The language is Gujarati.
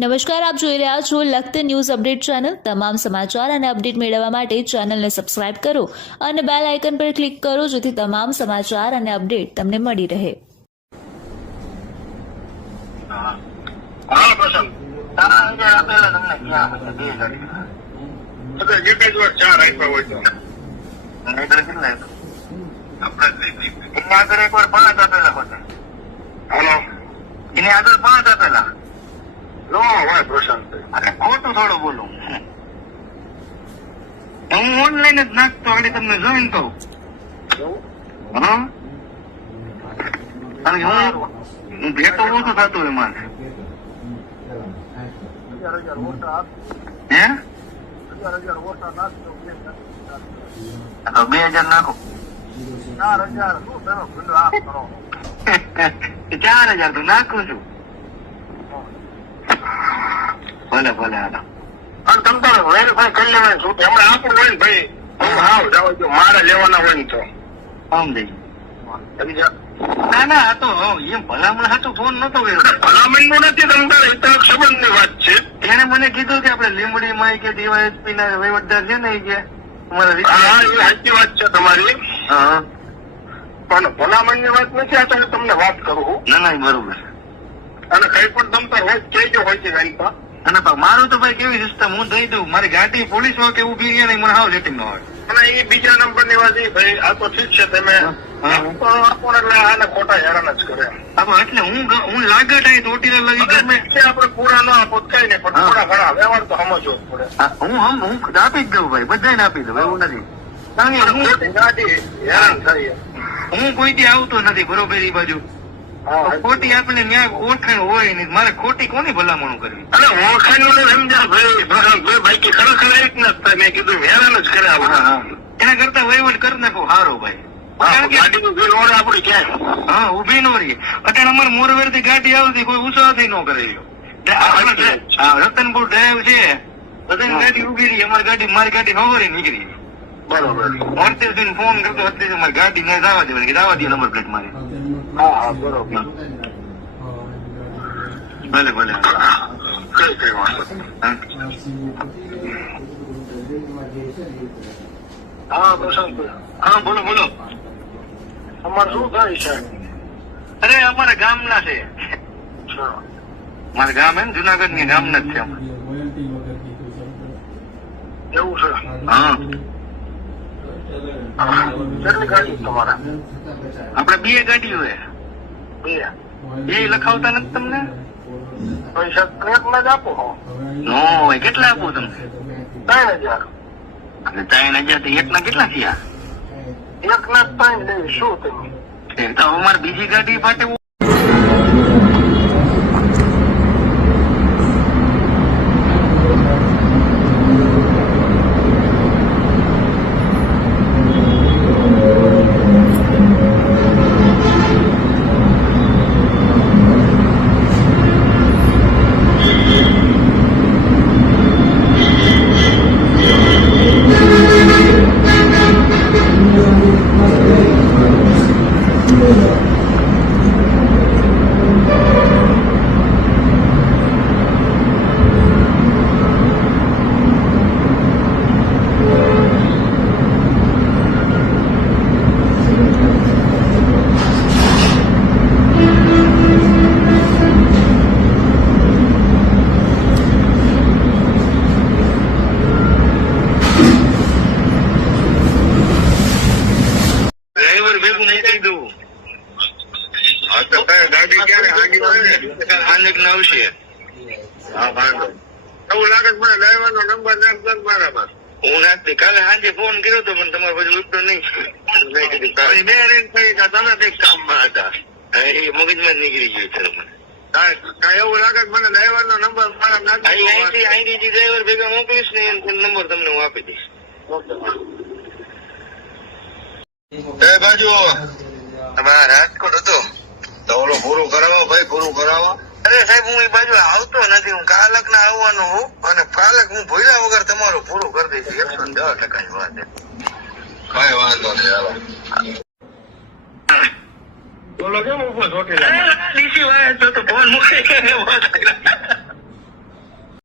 નમસ્કાર, આપ જોઈ રહ્યા છો લખત ન્યૂઝ અપડેટ ચેનલ તમામ સમાચાર અને અપડેટ મેળવવા માટે ચેનલને સબસ્ક્રાઇબ કરો અને બેલ આઇકન પર ક્લિક કરો જેથી તમામ સમાચાર અને અપડેટ તમને મળી રહે? આપણે આગળ પાંચ આપેલા હતા હેલો એની આગળ પાંચ આપેલા નો હોય પ્રશાંત અને ખોટું થોડું બોલું. હું ઓનલાઈન જ નાખતો આગળ તમને જોઈન કહું. હા? કે હું ભેટો ઓછો થતો હોય મારે હે બે હજાર નાખો. ચાર હજાર તો નાખું છું. ભલે ભલે હાલો અને તમે તારે વેરીફાઈ કરી લેવાની છું હમણાં આપણું હોય ને ભાઈ હું હાવ જાવ જો મારે લેવાના હોય ને તો. સમજી ના ના આ તો એમ ભલામણ હતું ફોન નતો કર્યો. ભલામણનું નથી તમ તારે એ તો એક સંબંધની વાત છે. એને મને કીધું કે આપણે લીમડી માં કે ડીવાયએસપી ના વહીવટદાર છે ને એ કે હા એ સાચી વાત છે તમારી. હા. પણ ભલામણની વાત નથી આ તો હું તમને વાત કરું. ના ના બરોબર અને કઈ પણ તમતા હોય કેજો હોય છે પર. અને મારું તો ભાઈ કેવી સિસ્ટમ હું દઈ દઉં. મારી ગાડી પોલીસમાં કે ઊભી રહી ને મને હાવ લેટિંગ ન હોય. અને એ બીજા નંબરની વાત ભાઈ આ તો ઠીક છે તમે એટલે ખોટા હેરાન જ કરે. એટલે હું હું લાગત આવી ચોટીલા લગી ગમે. આપણે પૂરા ના આપો કઈ નહીં પણ થોડા ઘણા વ્યવહાર તો સમજવો પડે. હું હમ હું આપી જ દઉં ભાઈ બધાને આપી દઉં એવું નથી. કારણ કે હું ગાડી હેરાન થાય હું કોઈ થી આવતો નથી બરોબર એ બાજુ. ખોટી આપણે ન્યાય ઓળખાણ હોય નહીં. મારે ખોટી કોની ભલામણ કરવી? અને ઓળખાણનું સમજા ભાઈ. બાકી ખરેખર આ રીતના જ થાય મેં કીધું હેરાન જ કરે હા, આપણે હા. એના કરતા વહીવટ કરી નાખો. સારો ભાઈ. હા ઊભી નો રહી અત્યારે અમારે મોરવેરથી ગાડી આવતી કોઈ ઉત્સાહથી ન કરે રતનપુર ડ્રાઈવ છે. બધાની ગાડી ઊભી રહી. અમારી ગાડી મારી ગાડી નો નીકળી બરોબર. અડતીસ દિન ફોન કરતો અડતીસ મારી ગાડી ને જવા દે કે જવા દે નંબર પ્લેટ મારી. હા હા બરોબર. ભલે ભલે. કઈ કઈ વાંધો હા. પ્રશાંત. હા બોલો બોલો. અમારે શું થાય છે? અરે અમારા ગામના છે. મારે ગામ એમ જુનાગઢની ગામના જ છે એવું છે? હા આપડે બે ગાડીઓ બે. એ લખાવતા નથી તમને? પૈસા ક્રેકમાં જ આપો નો કેટલા આપો તમને? ત્રણ હજાર. અને ત્રણ હજાર એક ના કેટલા થયા? એક ના ત્રણ શું તમે? અમારે બીજી ગાડી માટે હા વાંધો એવું લાગે મને ડ્રાઈવર નો નંબર નાખ મારામાં. હું નાખતી કાલે સાંજે ફોન કર્યો તો પણ તમારે પછી ઉપડો નહીં. મેં તમે કંઈક કામમાં હતા. એ મગજમાં જ નીકળી ગયું છે મને. એવું લાગે મને ડ્રાઈવર નો નંબર અહીંથી અહીંથી ડ્રાઈવર ભેગા મોકલીશ ને નંબર તમને હું આપી દઈશ. એ બાજુ તમારા રાજકોટ હતો તો ઓલો પૂરું કરાવો ભાઈ પૂરું કરાવો. અરે સાહેબ હું એ બાજુ આવતો નથી. હું કાલક ના આવવાનો હું અને કાલક હું ભૂલ્યા વગર તમારું પૂરું કરી દઈશ. એકસો દસ ટકા ની વાત કઈ વાંધો નહીં હાલો. ઓલો કેમ ઊભો ચોટી ડીસી વાય તો ફોન મૂકી